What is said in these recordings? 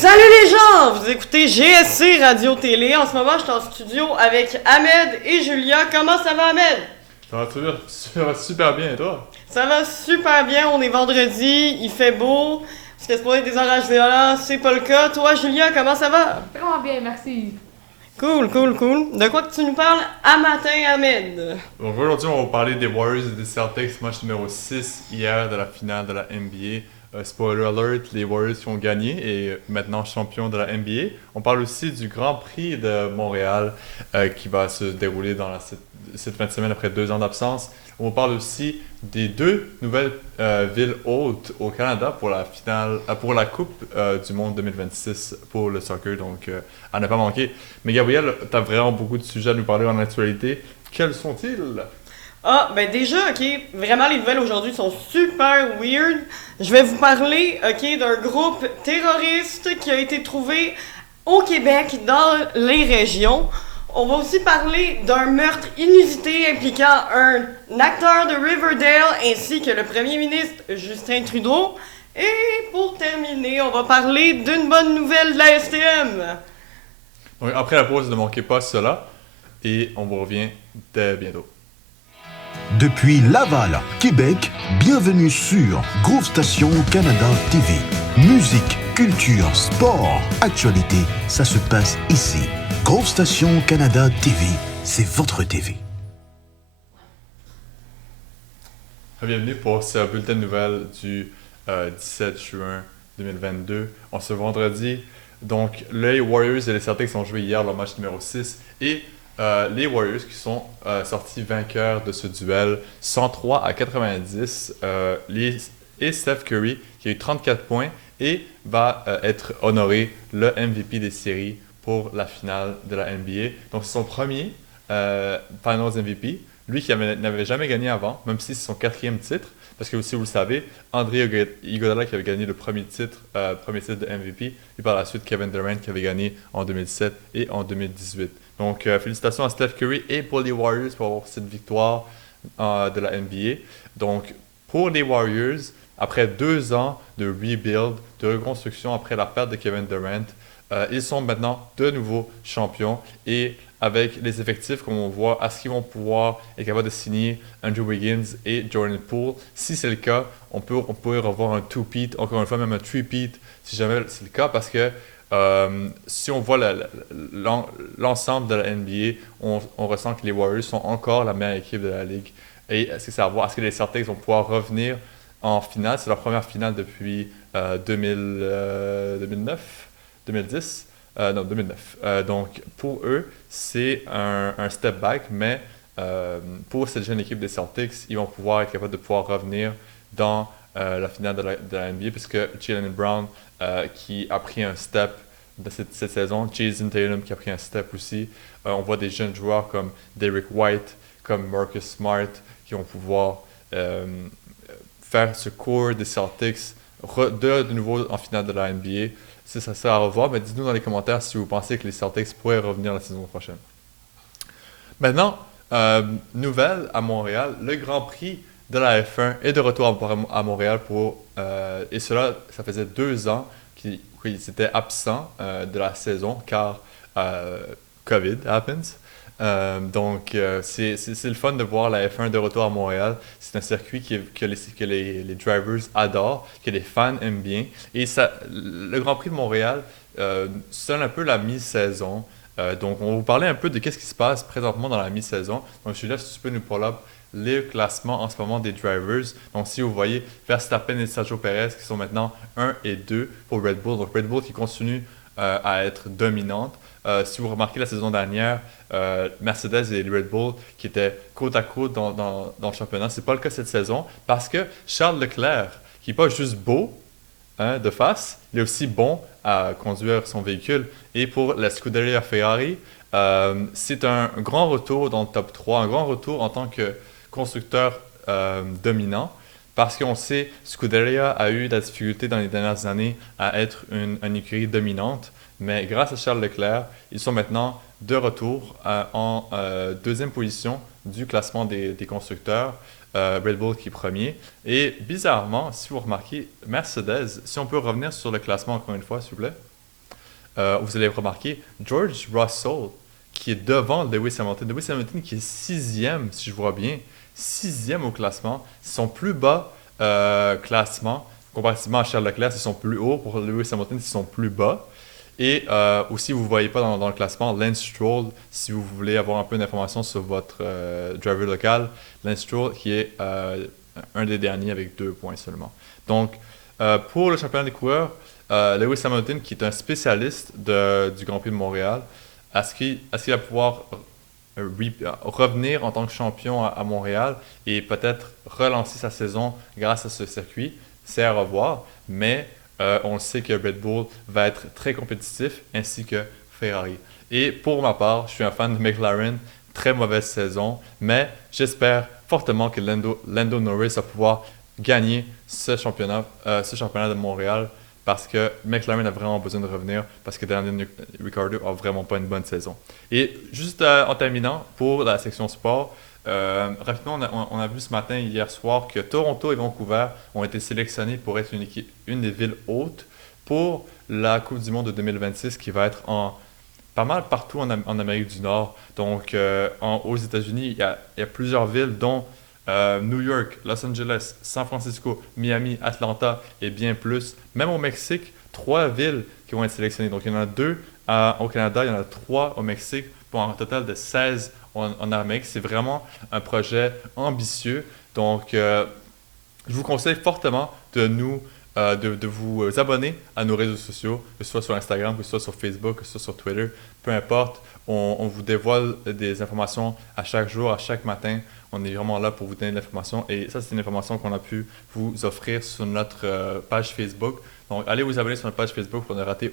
Salut les gens! Vous écoutez GSC Radio-Télé. En ce moment, je suis en studio avec Ahmed et Julia. Comment ça va, Ahmed? Ça va super bien, et toi? Ça va super bien. On est vendredi, il fait beau. C'était supposé être des orages violents, c'est pas le cas. Toi, Julia, comment ça va? Vraiment bien, merci. Cool. De quoi que tu nous parles à matin, Ahmed? Donc aujourd'hui, on va parler des Warriors et des Celtics, match numéro 6 hier de la finale de la NBA. Spoiler alert, les Warriors qui ont gagné et maintenant champions de la NBA. On parle aussi du Grand Prix de Montréal qui va se dérouler dans cette fin de semaine après 2 ans d'absence. On parle aussi des 2 nouvelles villes hôtes au Canada pour la finale, pour la Coupe du Monde 2026 pour le soccer, donc à ne pas manquer. Mais Gabriel, tu as vraiment beaucoup de sujets à nous parler en actualité. Quels sont-ils? Ah, ben déjà, ok, vraiment les nouvelles aujourd'hui sont super weird. Je vais vous parler, ok, d'un groupe terroriste qui a été trouvé au Québec dans les régions. On va aussi parler d'un meurtre inusité impliquant un acteur de Riverdale ainsi que le premier ministre Justin Trudeau. Et pour terminer, on va parler d'une bonne nouvelle de la STM. Donc après la pause, ne manquez pas cela et on vous revient dès bientôt. Depuis Laval, Québec, bienvenue sur Groove Station Canada TV. Musique, culture, sport, actualité, ça se passe ici. Groove Station Canada TV, c'est votre TV. Bienvenue pour ce bulletin de nouvelles du 17 juin 2022. En ce vendredi, donc les Warriors et les Celtics ont joué hier leur match numéro 6 et les Warriors qui sont sortis vainqueurs de ce duel 103-90 et Steph Curry qui a eu 34 points et va être honoré le MVP des séries pour la finale de la NBA. Donc c'est son premier Finals MVP. Lui qui n'avait jamais gagné avant, même si c'est son 4e titre, parce que si vous le savez, André Iguodala qui avait gagné le premier titre de MVP, et par la suite Kevin Durant qui avait gagné en 2007 et en 2018. Donc félicitations à Steph Curry et pour les Warriors pour avoir cette victoire de la NBA. Donc pour les Warriors, après 2 ans de rebuild, de reconstruction après la perte de Kevin Durant, ils sont maintenant de nouveaux champions et avec les effectifs, comme on voit, est-ce qu'ils vont pouvoir être capables de signer Andrew Wiggins et Jordan Poole? Si c'est le cas, on pourrait revoir un two-peat, encore une fois même un three-peat, si jamais c'est le cas, parce que si on voit l'ensemble de la NBA, on ressent que les Warriors sont encore la meilleure équipe de la ligue. Et est-ce que les Celtics vont pouvoir revenir en finale? C'est leur première finale depuis 2009, 2010. Non, 2009. Donc, pour eux, c'est un step back, mais pour cette jeune équipe des Celtics, ils vont pouvoir être capables de pouvoir revenir dans la finale de la NBA, puisque Jaylen Brown, qui a pris un step de cette saison, Jason Tatum, qui a pris un step aussi. On voit des jeunes joueurs comme Derrick White, comme Marcus Smart, qui vont pouvoir faire ce cours des Celtics de nouveau en finale de la NBA. Ça sert à revoir, mais dites-nous dans les commentaires si vous pensez que les Celtics pourraient revenir la saison prochaine. Maintenant, nouvelle à Montréal, le Grand Prix de la F1 est de retour à Montréal et cela, ça faisait 2 ans qu'ils étaient absents de la saison car COVID happens. Donc, c'est le fun de voir la F1 de retour à Montréal. C'est un circuit que les drivers adorent, que les fans aiment bien. Et le Grand Prix de Montréal sonne un peu la mi-saison. Donc, on va vous parler un peu de ce qui se passe présentement dans la mi-saison. Donc, je laisse si tu peux nous pull up les classements en ce moment des drivers. Donc, si vous voyez Verstappen et Sergio Perez qui sont maintenant 1 et 2 pour Red Bull. Donc, Red Bull qui continue à être dominante. Si vous remarquez la saison dernière, Mercedes et Red Bull qui étaient côte à côte dans le championnat. Ce n'est pas le cas cette saison parce que Charles Leclerc, qui n'est pas juste beau de face, il est aussi bon à conduire son véhicule. Et pour la Scuderia Ferrari, c'est un grand retour dans le top 3, un grand retour en tant que constructeur dominant. Parce qu'on sait, Scuderia a eu de la difficulté dans les dernières années à être une écurie dominante. Mais grâce à Charles Leclerc, ils sont maintenant de retour en 2e position du classement des constructeurs. Red Bull qui est premier. Et bizarrement, si vous remarquez, Mercedes, si on peut revenir sur le classement encore une fois, s'il vous plaît. vous allez remarquer George Russell qui est devant Lewis Hamilton. Lewis Hamilton qui est sixième, si je vois bien, sixième au classement. C'est son plus bas classement. Comparativement à Charles Leclerc, c'est son plus haut. Pour Lewis Hamilton, c'est son plus bas. Et aussi, vous ne voyez pas dans le classement Lance Stroll, si vous voulez avoir un peu d'informations sur votre driver local. Lance Stroll qui est un des derniers avec 2 points seulement. Donc, pour le championnat des coureurs, Lewis Hamilton, qui est un spécialiste du Grand Prix de Montréal, est-ce qu'il va pouvoir revenir en tant que champion à Montréal et peut-être relancer sa saison grâce à ce circuit? C'est à revoir, mais on sait que Red Bull va être très compétitif, ainsi que Ferrari. Et pour ma part, je suis un fan de McLaren, très mauvaise saison, mais j'espère fortement que Lando Norris va pouvoir gagner ce championnat de Montréal, parce que McLaren a vraiment besoin de revenir, parce que Daniel Ricciardo a vraiment pas une bonne saison. Et juste en terminant, pour la section sport, rapidement, on a vu ce matin, hier soir, que Toronto et Vancouver ont été sélectionnés pour être une des villes hôtes pour la Coupe du Monde de 2026 qui va être pas mal partout en Amérique du Nord. Donc, aux États-Unis, il y a plusieurs villes, dont New York, Los Angeles, San Francisco, Miami, Atlanta et bien plus. Même au Mexique, 3 villes qui vont être sélectionnées. Donc, il y en a 2 au Canada, il y en a 3 au Mexique, pour un total de 16 en Amérique. C'est vraiment un projet ambitieux. Donc, je vous conseille fortement de vous abonner à nos réseaux sociaux, que ce soit sur Instagram, que ce soit sur Facebook, que ce soit sur Twitter, peu importe. On vous dévoile des informations à chaque jour, à chaque matin. On est vraiment là pour vous donner de l'information. Et ça, c'est une information qu'on a pu vous offrir sur notre page Facebook. Donc, allez vous abonner sur notre page Facebook pour ne rater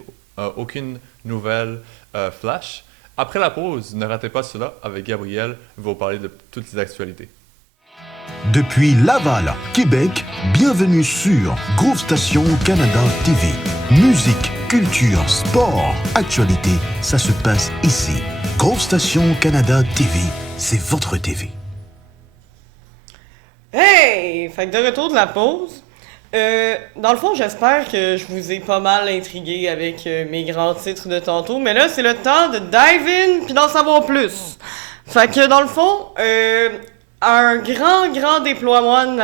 aucune nouvelle flash. Après la pause, ne ratez pas cela avec Gabriel. Il va vous parler de toutes les actualités. Depuis Laval, Québec, bienvenue sur Groove Station Canada TV. Musique, culture, sport, actualité, ça se passe ici. Groove Station Canada TV, c'est votre TV. Hey! Fait que de retour de la pause, dans le fond, j'espère que je vous ai pas mal intrigué avec mes grands titres de tantôt, mais là, c'est le temps de dive in puis d'en savoir plus. Fait que dans le fond, un grand déploiement de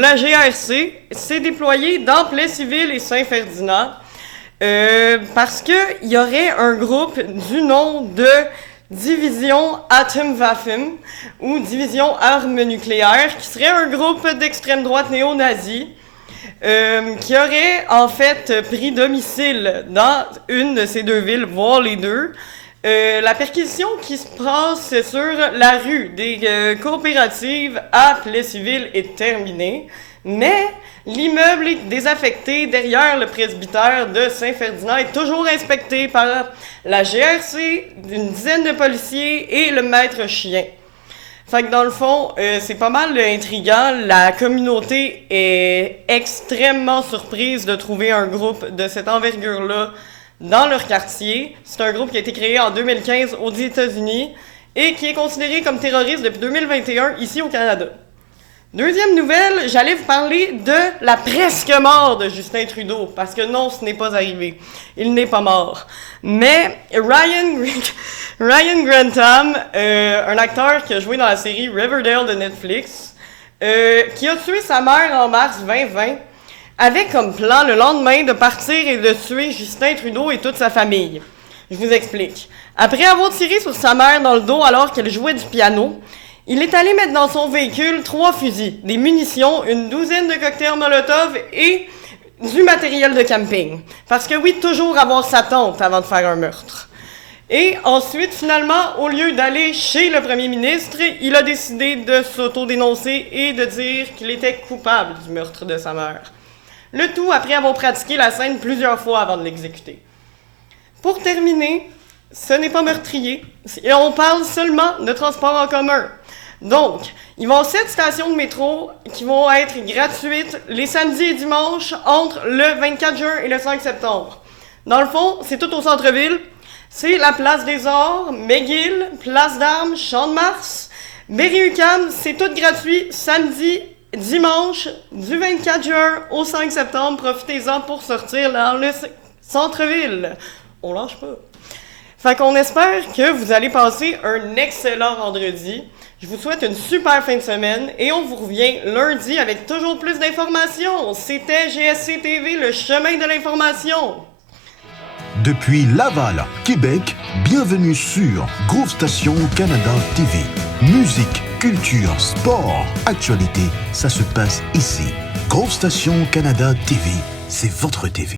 la GRC s'est déployé dans Plessisville et Saint-Ferdinand parce que il y aurait un groupe du nom de Division Atomwaffen ou Division Armes Nucléaires, qui serait un groupe d'extrême droite néo-nazi qui aurait en fait pris domicile dans une de ces 2 villes, voire les 2. La perquisition qui se passe sur la rue des coopératives à Plessisville est terminée, mais l'immeuble est désaffecté derrière le presbytère de Saint-Ferdinand est toujours inspecté par la GRC, une dizaine de policiers et le maître chien. Fait que dans le fond, c'est pas mal intriguant. La communauté est extrêmement surprise de trouver un groupe de cette envergure-là dans leur quartier. C'est un groupe qui a été créé en 2015 aux États-Unis et qui est considéré comme terroriste depuis 2021 ici au Canada. Deuxième nouvelle, j'allais vous parler de la presque mort de Justin Trudeau, parce que non, ce n'est pas arrivé. Il n'est pas mort. Mais Ryan Grantham, un acteur qui a joué dans la série Riverdale de Netflix, qui a tué sa mère en mars 2020, avait comme plan le lendemain de partir et de tuer Justin Trudeau et toute sa famille. Je vous explique. Après avoir tiré sur sa mère dans le dos alors qu'elle jouait du piano, il est allé mettre dans son véhicule 3 fusils, des munitions, une douzaine de cocktails Molotov et du matériel de camping. Parce que oui, toujours avoir sa tente avant de faire un meurtre. Et ensuite, finalement, au lieu d'aller chez le premier ministre, il a décidé de s'auto-dénoncer et de dire qu'il était coupable du meurtre de sa mère. Le tout après avoir pratiqué la scène plusieurs fois avant de l'exécuter. Pour terminer, ce n'est pas meurtrier, et on parle seulement de transport en commun. Donc, il va y avoir 7 stations de métro qui vont être gratuites les samedis et dimanches entre le 24 juin et le 5 septembre. Dans le fond, c'est tout au centre-ville. C'est la Place des Arts, McGill, Place d'Armes, Champ-de-Mars, Berry-UQAM, c'est tout gratuit samedi, dimanche, du 24 juin au 5 septembre. Profitez-en pour sortir dans le centre-ville. On lâche pas. Fait qu'on espère que vous allez passer un excellent vendredi. Je vous souhaite une super fin de semaine et on vous revient lundi avec toujours plus d'informations. C'était GSC TV, le chemin de l'information. Depuis Laval, Québec, bienvenue sur Groove Station Canada TV. Musique, culture, sport, actualité, ça se passe ici. Groove Station Canada TV, c'est votre TV.